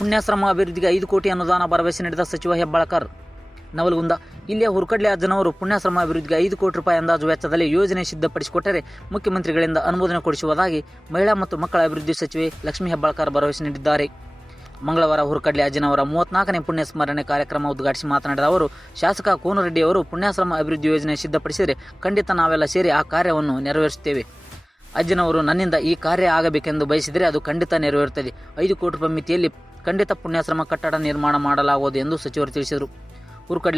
ಪುಣ್ಯಾಶ್ರಮ ಅಭಿವೃದ್ಧಿಗೆ ಐದು ಕೋಟಿ ಅನುದಾನ ಭರವಸೆ ನೀಡಿದ ಸಚಿವ ಹೆಬ್ಬಾಳ್ಕರ್. ನವಲಗುಂದ. ಇಲ್ಲಿಯ ಹುರ್ಕಡ್ಲೆ ಅಜ್ಜನವರು ಪುಣ್ಯಾಶ್ರಮ ಅಭಿವೃದ್ಧಿಗೆ ಐದು ಕೋಟಿ ರೂಪಾಯಿ ಅಂದಾಜು ವೆಚ್ಚದಲ್ಲಿ ಯೋಜನೆ ಸಿದ್ಧಪಡಿಸಿಕೊಟ್ಟರೆ ಮುಖ್ಯಮಂತ್ರಿಗಳಿಂದ ಅನುಮೋದನೆ ಕೊಡಿಸುವುದಾಗಿ ಮಹಿಳಾ ಮತ್ತು ಮಕ್ಕಳ ಅಭಿವೃದ್ಧಿ ಸಚಿವೆ ಲಕ್ಷ್ಮೀ ಹೆಬ್ಬಾಳ್ಕರ್ ಭರವಸೆ ನೀಡಿದ್ದಾರೆ. ಮಂಗಳವಾರ ಹುರ್ಕಡ್ಲೆ ಅಜ್ಜನವರ ಮೂವತ್ನಾಲ್ಕನೇ ಪುಣ್ಯ ಸ್ಮರಣೆ ಕಾರ್ಯಕ್ರಮ ಉದ್ಘಾಟಿಸಿ ಮಾತನಾಡಿದ ಅವರು, ಶಾಸಕ ಕೋನರೆಡ್ಡಿ ಅವರು ಪುಣ್ಯಾಶ್ರಮ ಅಭಿವೃದ್ಧಿ ಯೋಜನೆ ಸಿದ್ಧಪಡಿಸಿದರೆ ಖಂಡಿತ ನಾವೆಲ್ಲ ಸೇರಿ ಆ ಕಾರ್ಯವನ್ನು ನೆರವೇರಿಸುತ್ತೇವೆ. ಅಜ್ಜನವರು ನನ್ನಿಂದ ಈ ಕಾರ್ಯ ಆಗಬೇಕೆಂದು ಬಯಸಿದರೆ ಅದು ಖಂಡಿತ ನೆರವೇರುತ್ತದೆ. ಐದು ಕೋಟಿ ರೂಪಾಯಿ ಮಿತಿಯಲ್ಲಿ ಖಂಡಿತ ಪುಣ್ಯಾಶ್ರಮ ಕಟ್ಟಡ ನಿರ್ಮಾಣ ಮಾಡಲಾಗುವುದು ಎಂದು ಸಚಿವರು ತಿಳಿಸಿದರು.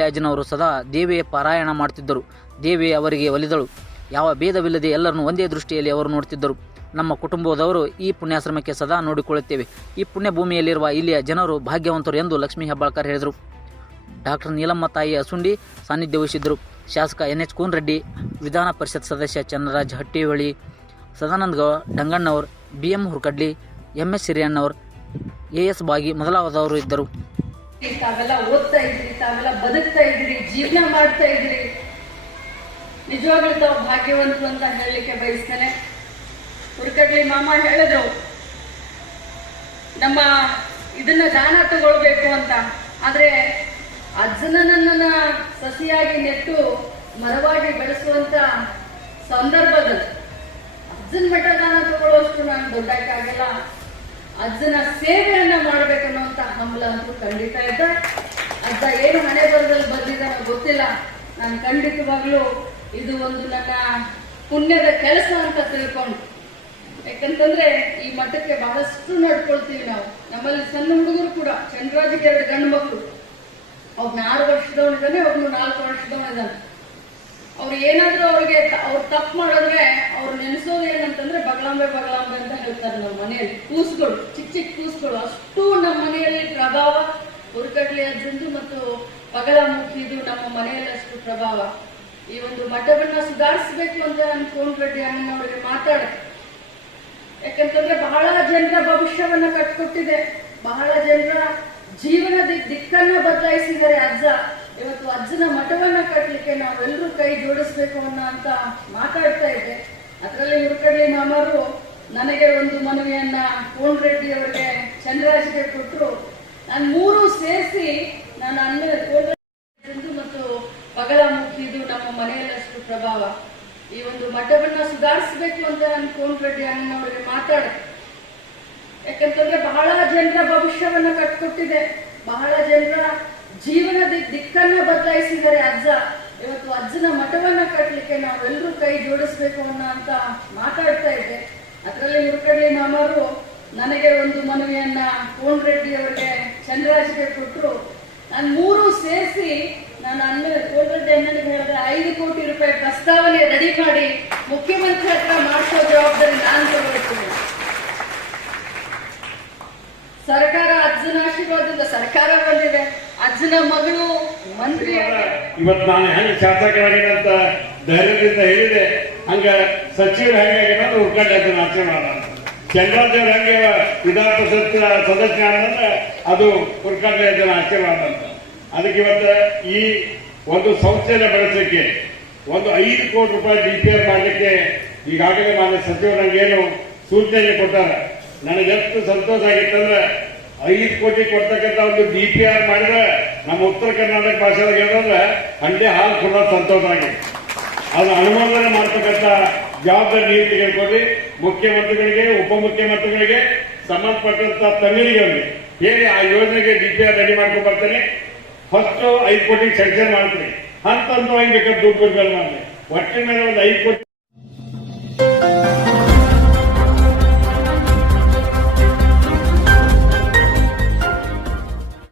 ಅಜ್ಜನವರು ಸದಾ ದೇವಿಯ ಪಾರಾಯಣ ಮಾಡುತ್ತಿದ್ದರು. ದೇವಿ ಅವರಿಗೆ ಒಲಿದಳು. ಯಾವ ಭೇದವಿಲ್ಲದೆ ಎಲ್ಲರನ್ನು ಒಂದೇ ದೃಷ್ಟಿಯಲ್ಲಿ ಅವರು ನೋಡುತ್ತಿದ್ದರು. ನಮ್ಮ ಕುಟುಂಬದವರು ಈ ಪುಣ್ಯಾಶ್ರಮಕ್ಕೆ ಸದಾ ನೋಡಿಕೊಳ್ಳುತ್ತೇವೆ. ಈ ಪುಣ್ಯ ಭೂಮಿಯಲ್ಲಿರುವ ಇಲ್ಲಿಯ ಜನರು ಭಾಗ್ಯವಂತರು ಎಂದು ಲಕ್ಷ್ಮೀ ಹೆಬ್ಬಾಳ್ಕರ್ ಹೇಳಿದರು. ಡಾಕ್ಟರ್ ನೀಲಮ್ಮ ತಾಯಿ ಅಸುಂಡಿ ಸಾನ್ನಿಧ್ಯ ವಹಿಸಿದ್ದರು. ಶಾಸಕ ಎನ್ ಎಚ್ ರೆಡ್ಡಿ ವಿಧಾನ ಪರಿಷತ್ ಸದಸ್ಯ ಚನ್ನರಾಜ್ ಹಟ್ಟಿಹೊಳಿ ಸದಾನಂದ ಗೌ ಡಂಗಣ್ಣವ್ರು B M Hurkadli M S ಹಿರಿಯಣ್ಣವ್ರು S Bagi ಮೊದಲಾದವರು ಇದ್ದರು. ತಾವೆಲ್ಲ ಓದ್ತಾ ಇದ್ರಿ, ತಾವೆಲ್ಲ ಬದುಕ್ತಾ ಇದ್ರಿ, ಜೀವನ ಮಾಡ್ತಾ ಇದ್ರಿ. ನಿಜವಾಗ್ಲೂ ತಾವು ಭಾಗ್ಯವಂತರು ಅಂತ ಹೇಳಲಿಕ್ಕೆ ಬಯಸ್ತೇನೆ. ಹುಡುಕಡ್ಲಿ ಮಾಮ ಹೇಳಿದ್ರು, ನಮ್ಮ ಇದನ್ನ ದಾನ ತಗೊಳ್ಬೇಕು ಅಂತ. ಆದ್ರೆ ಅಜ್ಜನನ್ನ ಸಸಿಯಾಗಿ ನೆಟ್ಟು ಮರವಾಗಿ ಬೆಳೆಸುವಂತ ಸಂದರ್ಭದಲ್ಲಿ ಅಜ್ಜನ ಮಠ ದಾನ ತಗೊಳ್ಳುವಷ್ಟು ನಾನು ದೊಡ್ಡಕ್ಕಾಗಲ್ಲ ಅಜ್ಜನ ಸೇವೆಯನ್ನ ಮಾಡ್ಬೇಕನ್ನುವಂತ ಹಂಬಲ ಅಂತೂ ಖಂಡಿತ ಇದೆ. ಅಜ್ಜ ಏನು ಹಣೆ ಬರದಲ್ಲಿ ಬಂದಿದ್ದಾನೋ ಗೊತ್ತಿಲ್ಲ. ನಾನು ಖಂಡಿತವಾಗ್ಲೂ ಇದು ಒಂದು ನನ್ನ ಪುಣ್ಯದ ಕೆಲಸ ಅಂತ ತಿಳ್ಕೊಂಡು. ಯಾಕಂತಂದ್ರೆ ಈ ಮಠಕ್ಕೆ ಬಹಳಷ್ಟು ನಡ್ಕೊಳ್ತೀವಿ ನಾವು. ನಮ್ಮಲ್ಲಿ ಸಣ್ಣ ಹುಡುಗರು ಕೂಡ, ಚಂದ್ರಾಜಿಗೆ ಎರಡು ಗಂಡು ಮಕ್ಕಳು. ಒಬ್ನ ಆರು ವರ್ಷದವನಿದ್ದಾನೆ ಒಬ್ನು ನಾಲ್ಕು ವರ್ಷದವನಿದ್ದಾನೆ. ಅವ್ರು ಏನಾದ್ರೂ ಅವ್ರಿಗೆ ಅವ್ರು ತಪ್ಪು ಮಾಡಿದ್ರೆ ಅವ್ರು ನೆನೆಸೋದು ಏನಂತಂದ್ರೆ ಬಗಲಾಂಬೆ ಬಗಲಾಂಬೆ ಅಂತ ಹೇಳ್ತಾರೆ ನಮ್ಮ ಮನೆಯಲ್ಲಿ. ಕೂಸುಗಳು ಚಿಕ್ಕ ಚಿಕ್ಕ ಕೂಸುಗಳು. ಅಷ್ಟು ನಮ್ಮ ಮನೆಯಲ್ಲಿ ಪ್ರಭಾವ. ಹುರುಕಡ್ಲಿ ಅಜ್ಜಂದು ಮತ್ತು ಬಗಲಾಮುಖಿದು ನಮ್ಮ ಮನೆಯಲ್ಲಿ ಅಷ್ಟು ಪ್ರಭಾವ. ಈ ಒಂದು ಮಠವನ್ನ ಸುಧಾರಿಸಬೇಕು ಅಂತ ನಾನು ಅನ್ಕೊಂಡ್ರೆಡ್ಡಿ ಅಣ್ಣನವರಿಗೆ ಮಾತಾಡ ಯಾಕಂತಂದ್ರೆ ಬಹಳ ಜನರ ಭವಿಷ್ಯವನ್ನ ಕಟ್ಕೊಟ್ಟಿದೆ. ಬಹಳ ಜನರ ಜೀವನದ ದಿಕ್ಕನ್ನ ಬದಲಾಯಿಸಿದ್ದಾರೆ ಅಜ್ಜ. ಇವತ್ತು ಅಜ್ಜನ ಮಠವನ್ನ ಕಟ್ಟಲಿಕ್ಕೆ ನಾವೆಲ್ಲರೂ ಕೈ ಜೋಡಿಸ್ಬೇಕು ಅನ್ನೋ ಅಂತ ಮಾತಾಡ್ತಾ ಇದ್ದೆ. ಅದರಲ್ಲಿ ಹುರ್ಕಡ್ಲಿ ಮಾಮರು ನನಗೆ ಒಂದು ಮನವಿಯನ್ನ ಕೋನ್ ರೆಡ್ಡಿ ಅವರಿಗೆ ಚಂದ್ರಾಜ್ಗೆ ಕೊಟ್ಟರು ನಾನು ಮೂರು ಸೇರಿಸಿ ನಾನು ಅಣ್ಣ ಕೋನ್ ಮತ್ತು ಮುಖಿದು ನಮ್ಮ ಮನೆಯಲ್ಲಷ್ಟು ಪ್ರಭಾವ. ಈ ಒಂದು ಮಠವನ್ನ ಸುಧಾರಿಸಬೇಕು ಅಂತ ನಾನು ಕೋನ್ ರೆಡ್ಡಿ ಅಣ್ಣನವರಿಗೆ ಮಾತಾಡಿದೆ. ಯಾಕಂತಂದ್ರೆ ಬಹಳ ಜನರ ಭವಿಷ್ಯವನ್ನ ಕಟ್ಕೊಟ್ಟಿದೆ. ಬಹಳ ಜನರ ಜೀವನದ ದಿಕ್ಕನ್ನ ಬದಲಾಯಿಸಿದರೆ ಅಜ್ಜ, ಇವತ್ತು ಅಜ್ಜನ ಮಠವನ್ನ ಕಟ್ಟಲಿಕ್ಕೆ ನಾವೆಲ್ಲರೂ ಕೈ ಜೋಡಿಸ್ಬೇಕು ಅನ್ನೋ ಅಂತ ಮಾತಾಡ್ತಾ ಇದ್ದೆ. ಅದರಲ್ಲಿ ಹುರ್ಕಡ್ಲಿ ಮಾಮರು ನನಗೆ ಒಂದು ಮನವಿಯನ್ನ ಕೋನ್ ರೆಡ್ಡಿ ಅವರಿಗೆ ಚಂದ್ರರಾಜ್ಗೆ ಕೊಟ್ಟರು ನಾನು ಮೂರು ಸೇರಿಸಿ ನಾನು ಅನ್ನ ಕೋನ್ ರೆಡ್ಡಿ ಅಣ್ಣನಿಗೆ ಹೇಳಿದ್ರೆ ಐದು ಕೋಟಿ ರೂಪಾಯಿ ಪ್ರಸ್ತಾವನೆ ರೆಡಿ ಮಾಡಿ ಮುಖ್ಯಮಂತ್ರಿ ಹತ್ರ ಮಾಡಿಸೋ ಜವಾಬ್ದಾರಿ ನಾನು ತಗೊಳ್ತೀನಿ. ಸರ್ಕಾರ ಅಜ್ಜನ ಆಶೀರ್ವಾದದಿಂದ ಸರ್ಕಾರ ಬಂದಿದೆ. ಅಜ್ಜನ ಮಗಳು ಮಂತ್ರಿ ಇವತ್ತು ನಾನು ಹೆಂಗ್ ಅಂತ ಧೈರ್ಯದಿಂದ ಹೇಳಿದೆ. ಹಂಗ ಸಚಿವರು ಅದನ್ನ ಅಂತ ಮಾಡೋಣ ಚಂದ್ರದೇವ್ರ ಹೆಂಗೆ ವಿಧಾನ ಪರಿಷತ್ ಸದಸ್ಯ ಅಂದ್ರೆ ಅದು ಅದನ್ನ ಆಚರಣೆ ಮಾಡೋಣ ಅದಕ್ಕೆ ಇವತ್ತು ಈ ಒಂದು ಸಂಸ್ಥೆನ ಬೆಳೆಸಲಿಕ್ಕೆ ಒಂದು ಐದು ಕೋಟಿ ರೂಪಾಯಿ ಡಿ ಪಿ ಆರ್ ಮಾಡಲಿಕ್ಕೆ ಈಗಾಗಲೇ ಮಾನ್ಯ ಸಚಿವರು ನಂಗೇನು ಸೂಚನೆ ಕೊಟ್ಟಾರ. ನನಗೆ ಎಷ್ಟು ಸಂತೋಷ ಆಗಿತ್ತಂದ್ರೆ ಐದು ಕೋಟಿ ಕೊಡ್ತಕ್ಕಂಥ ಒಂದು ಡಿ ಪಿ ಆರ್ ಮಾಡಿದ್ರೆ ನಮ್ಮ ಉತ್ತರ ಕರ್ನಾಟಕ ಭಾಷೆದಾಗ ಏನಂದ್ರೆ ಹಂಡೆ ಹಾಲು ಕೊಡೋ ಸಂತೋಷ ಆಗಿದೆ. ಅದು ಅನುಮೋದನೆ ಮಾಡ್ತಕ್ಕಂಥ ಜವಾಬ್ದಾರಿ ನೀವು ತೆಗೆದುಕೊಳ್ಳಿ. ಮುಖ್ಯಮಂತ್ರಿಗಳಿಗೆ, ಉಪಮುಖ್ಯಮಂತ್ರಿಗಳಿಗೆ ಸಂಬಂಧಪಟ್ಟಂತ ತಮಿಳಿಗೆ ಹೇಳಿ ಆ ಯೋಜನೆಗೆ ಡಿ ಪಿ ಆರ್ ರೆಡಿ ಮಾಡ್ಕೊಂಡು ಬರ್ತೇನೆ. ಫಸ್ಟ್ ಐದು ಕೋಟಿ ಸ್ಯಾಂಕ್ಷನ್ ಮಾಡ್ತೀನಿ. ಹಂತ ಹಂತವಾಗಿ ಬೇಕಾದ್ರೆ ದುಡ್ಡು ಕೊಡ್ಬೇಕು ಒಟ್ಟಿನ ಮೇಲೆ ಒಂದು ಐದು ಕೋಟಿ